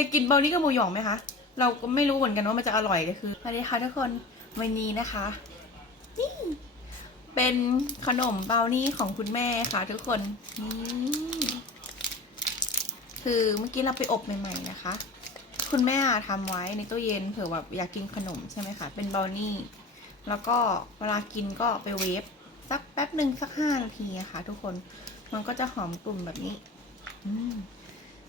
ยกินเบลนี่กับหมูหยองไหมคะ เราก็ไม่รู้เหมือนกันว่ามันจะอร่อยเลยคือสวัสดีค่ะทุกคนวันนี้นะคะนี่เป็นขนมเบลนี่ของคุณแม่ค่ะ ทุกคนนี่คือเมื่อกี้เราไปอบใหม่ ๆ นะคะ คุณแม่ทำไว้ในตู้เย็นเผื่อแบบอยากกินขนมใช่ไหมคะ เป็นเบลนี่ แล้วก็เวลากินก็ไปเวฟสักแป๊บหนึ่งสักห้านาทีอะค่ะ ทุกคนมันก็จะหอมกลุ่นแบบนี้ อืม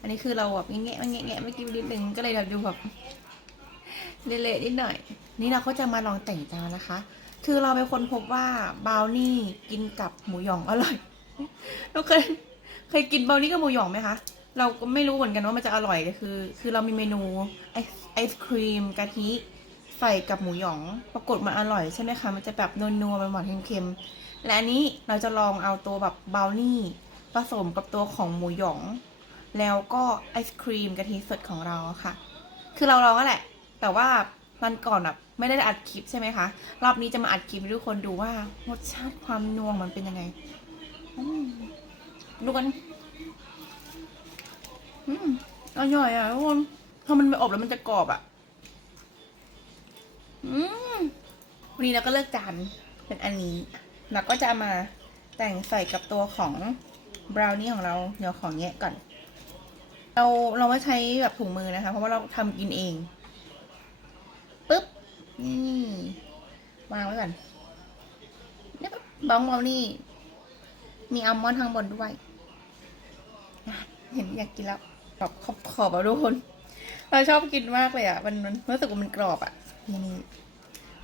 อันนี้คือเราแบบแงะแงะแงะแงะไม่กินนิดนึงก็เลยเราดูแบบเละๆนิดหน่อย นี่เราก็จะมาลองแต่งจานนะคะ คือเราเป็นคนพบว่าบราวนี่กินกับหมูหยองอร่อยเราเคยเคยกินบราวนี่กับหมูหยองไหมคะเราก็ไม่รู้เหมือนกันว่ามันจะอร่อยเลยคือ คือเรามีเมนูไอไอศครีมกะทิใส่กับหมูหยอง ปรากฏมันอร่อยใช่ไหมคะ มันจะแบบนัวๆมันหวานๆเค็มๆ และอันนี้เราจะลองเอาตัวแบบบราวนี่ผสมกับตัวของหมูหยอง แล้วก็ไอศครีมกะทิสดของเราค่ะ คือเราลองก็แหละ แต่ว่ามันก่อนแบบไม่ได้อัดคลิปใช่ไหมคะ รอบนี้จะมาอัดคลิปให้ทุกคนดูว่ารสชาติความนัวมันเป็นยังไงดูกันอืมอร่อยอะทุกคนพอมันไปอบแล้วมันจะกรอบอะ อืมวันนี้เราก็เลือกจานเป็นอันนี้ เราก็จะมาแต่งใส่กับตัวของบราวนี่ของเรา เดี๋ยวของแงะก่อน เราเราไม่ใช้แบบถุงมือนะคะ เพราะว่าเราทำกินเองปึ๊บนี่วางไว้ก่อนนี่บบองบอลนี่ มีอัลมอนด์ข้างบนด้วยเห็นอยากกินแล้วขอบขอบขอบอะทุกคนเราชอบกินมากเลยอะมันมันรู้สึกว่ามันกรอบอะนี่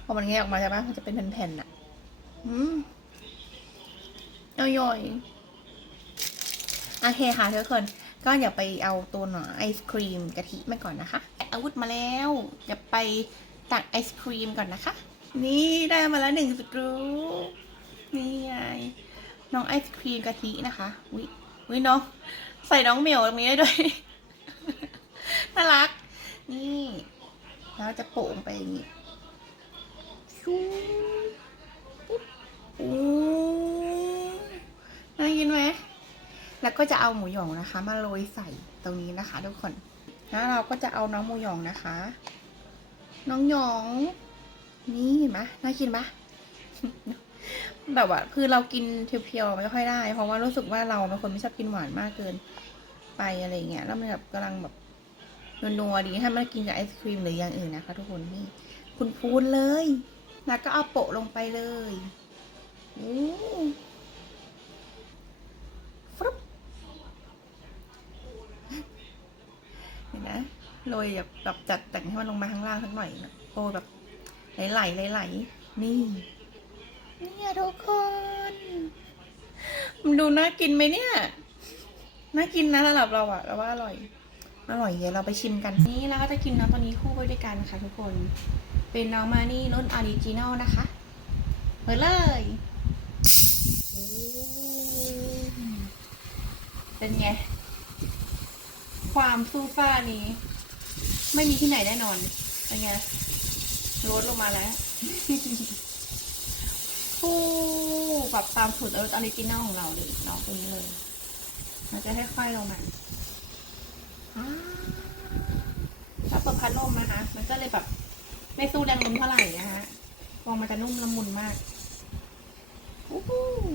พอมันแงะออกมาใช่ปะมันจะเป็นแผ่นๆอะอืมอร่อยโอเคค่ะทุกคน ก็อย่าไปเอาตัวหน่อไอศครีมกะทิมาก่อนนะคะอาวุธมาแล้วอย่าไปตักไอศครีมก่อนนะคะ นี่ได้มาแล้วหนึ่งสกรูนี่ไงน้องไอศครีมกะทินะคะวิวิน้องใส่น้องเหมียวตรงนี้ด้วย น่ารัก นี่แล้วจะโปะลงไปอย่างนี้ชูปุ๊บโอ้น่ากินไหม แล้วก็จะเอาหมูหยองนะคะ มาโรยใส่ตรงนี้นะคะทุกคนแล้วเราก็จะเอาน้องหมูหยองนะคะ น้องหยอง นี่เห็นไหมน่ากินปะแบบว่าคือเรากินเพียวๆไม่ค่อยได้ เพราะว่ารู้สึกว่าเราเป็นคนไม่ชอบกินหวานมากเกิน ไปอะไรเงี้ยแล้วมันแบบกำลังแบบนัวๆดีถ้ามันกินกับไอศครีมหรืออย่างอื่นนะคะ ทุกคนนี่คุณพูนเลย แล้วก็เอาโปะลงไปเลยโอ้ฟรุบ เห็ นนะโรยแบบแบบจัดแต่งให้มันลงมาข้างล่างสักหน่อยนะโรยแบบไหลๆไหลๆนี่เนี่ยทุกคนมันดูน่ากินไหมเนี่ยน่ากินนะสำหรับเราอะเราว่าอร่อยอร่อยเดี๋ยวเราไปชิมกันนี่เราก็จะกินน้ำตัวนี้คู่ไปด้วยกันค่ะทุกคน เป็นน้องมานี่รุ่นออริจินอลนะคะเปิดเลยโอ้เป็นไง ความสู้ฟ้านี้ ไม่มีที่ไหนแน่นอนเป็นไงลดลงมาแล้วฟูแบบตามสูตรออริจินอลของเราเลยเนาะตรงนี้เลย มันจะค่อยๆลงมาถ้าเปิดพัดลมนะคะ มันก็เลยแบบ ไม่สู้แรงลมเท่าไหร่นะคะฟองมันจะนุ่มละมุนมากอู้ม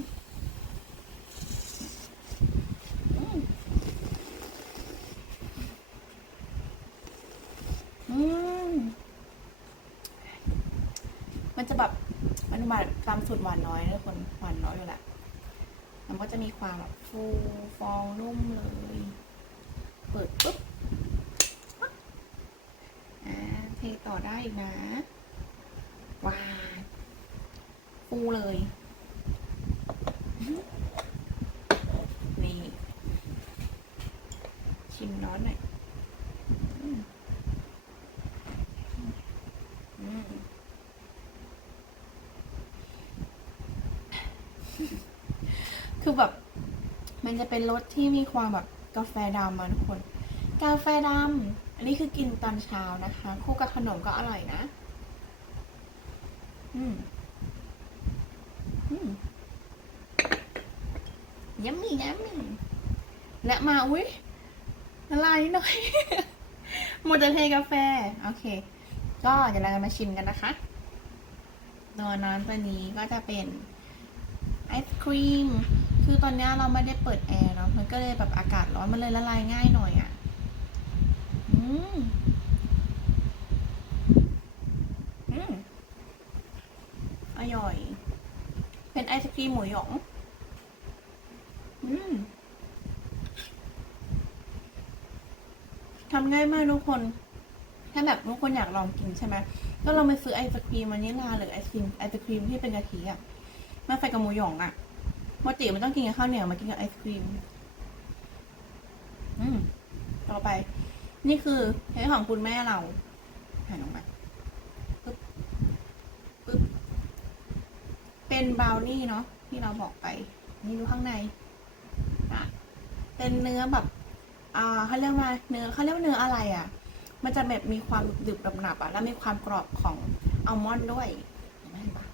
อืมมัน จะแบบมันหวานตามสูตรหวานน้อยนะคนหวานน้อยอยู่แหละมันก็จะมีความแบบฟูฟองนุ่มเลย เปิดปุ๊บอ่าเทต่อได้อีกนะว้าฟูเลย นี่ ชิมน้อนหน่อย อืม คือแบบ มัน จะเป็นรสที่มีความแบบกาแฟดำมาทุกคน กาแฟดำอันนี้คือกินตอนเช้านะคะ คู่กับขนมก็อร่อยนะ อืมอืมยัมมี่ยัมมี่และมาอุ้ยละลายหน่อยหมดจะเทกาแฟ โอเค ก็เดี๋ยวเราจะมาชิมกันนะคะ ตัวน้ำตัวนี้ก็จะเป็นไอศครีม คือตอนนี้เราไม่ได้เปิดแอร์เนาะมันก็เลยแบบอากาศร้อนมันเลยละลายง่ายหน่อยอะ่ะอืมอืมอร่อย เป็นไอศครีมหมูหยอง อืมทำง่ายมากทุกคน ถ้าแบบทุกคนอยากลองกินใช่ไหม ก็ลองไปซื้อไอศครีมวานิลลาหรือไอศครีมไอศครีมที่เป็นกะทิอะ มาใส่กับหมูหยองอะ ปกติมันต้องกินกับข้าวเหนียวมากินกับไอศครีม อืม ต่อไป นี่คือใช้ของคุณแม่เราหันออกมาปึ๊บปึ๊บ เป็นบราวนี่เนาะที่เราบอกไป นี่ดูข้างในอะเป็นเนื้อแบบ อ่าเขาเรียกว่าเนื้อเขาเรียกว่าเนื้ออะไรอะ มันจะแบบมีความดึบๆหนับๆอะ แล้วมีความกรอบของอัลมอนด์ด้วย เห็นไหมเห็นปะ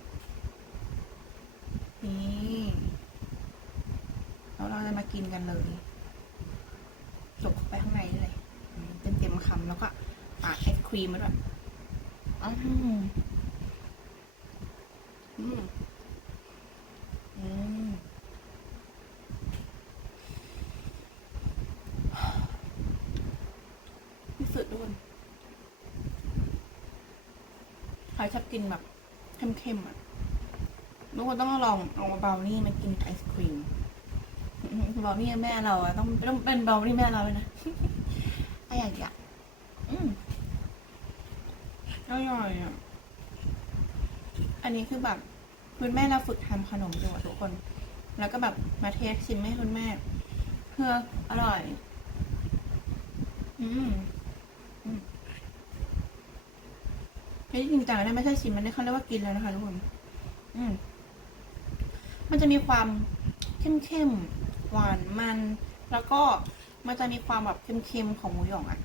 นี่แล้วเราจะมา กินกันเลยจบไปข้างในเลยอืมเต็มคำแล้วก็ปาดไอศครีมมาด้วยอืมอืมอืมที่สุดด้วยใครชอบกินแบบเข้มๆอะทุกคนต้องลองเอาเบาวนี่มากินไอศครีม เบราวนี่แม่เราอะต้องต้องเป็นเบราวนี่แม่เราเลยนะไอ้อย่างเงี้ยอืมอร่อยอะอันนี้คือแบบคุณแม่เราฝึกทำขนมอยู่อะทุกคน แล้วก็แบบมาเทสชิมให้คุณแม่ เพื่ออร่อย อืมเฮ้ยจริงจังนะไม่ใช่ชิมมันนี่เขาเรียกว่ากินแล้วนะคะทุกคน อืมมันจะมีความเข้มๆ หวานมัน แล้วก็มันจะมีความแบบเค็มๆของหมูหยองอะ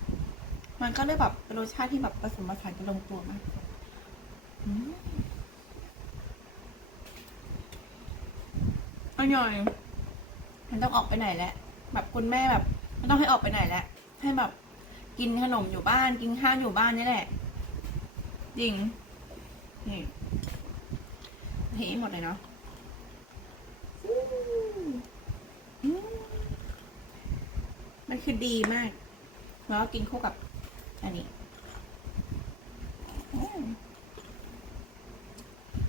มันก็เลยแบบเป็นรสชาติที่แบบผสมผสานกันลงตัวมากอืมอร่อยมันต้องออกไปไหนแล้วแบบคุณแม่แบบไม่ต้องให้ออกไปไหนแล้วให้แบบกินขนมอยู่บ้าน กินข้าวอยู่บ้านนี่แหละจริงนี่เทหมดเลยเนาะอู้อื มันคือดีมาก แล้วกินคู่กับ อันนี้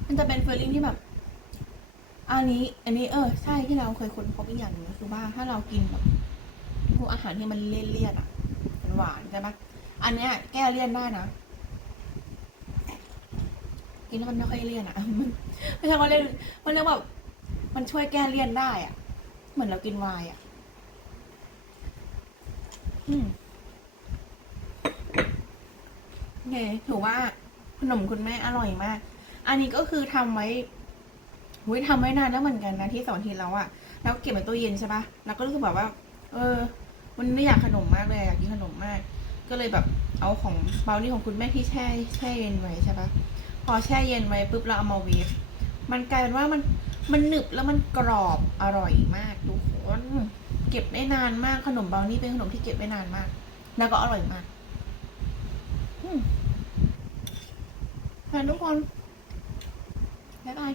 มันจะเป็นเฟลลิ่งที่แบบ อันนี้ อันนี้เออ ใช่ที่เราเคยค้นพบอีกอย่างหนึ่งคือว่าถ้าเรากินแบบพวกอาหารที่มันเลี่ยนๆอะมันหวานใช่ไหมอันเนี้ย แก้เลี่ยนได้นะกินแล้วมันไม่ค่อยเลี่ยนอะ มันไม่ใช่ว่าเลี่ยนมันเรียกว่ามันช่วยแก้เลี่ยนได้อะ เหมือนเรากินวน์อะ อืมโอเคถือว่าขนมคุณแม่อร่อยมาก อันนี้ก็คือทำไว้หุยทำไว้นานแล้วเหมือนกันนะที่สองทีแล้วอะแล้วเก็บในตู้เย็นใช่ปะแล้วก็รู้สึกแบบว่า เออวันนี้อยากขนมมากเลยอยากกินขนมมาก ก็เลยแบบเอาของเบลนี่ของคุณแม่ที่แช่แช่เย็นไว้ใช่ปะพอแช่เย็นไว้ปุ๊บเราเอามาเวฟมันกลายเป็นว่ามัน มันหนึบแล้วมันกรอบอร่อยมากทุกคนเก็บได้นานมากขนมเบลนี่เป็นขนมที่เก็บได้นานมาก แล้วก็อร่อยมากอืมค่ะทุกคนบ๊ายบาย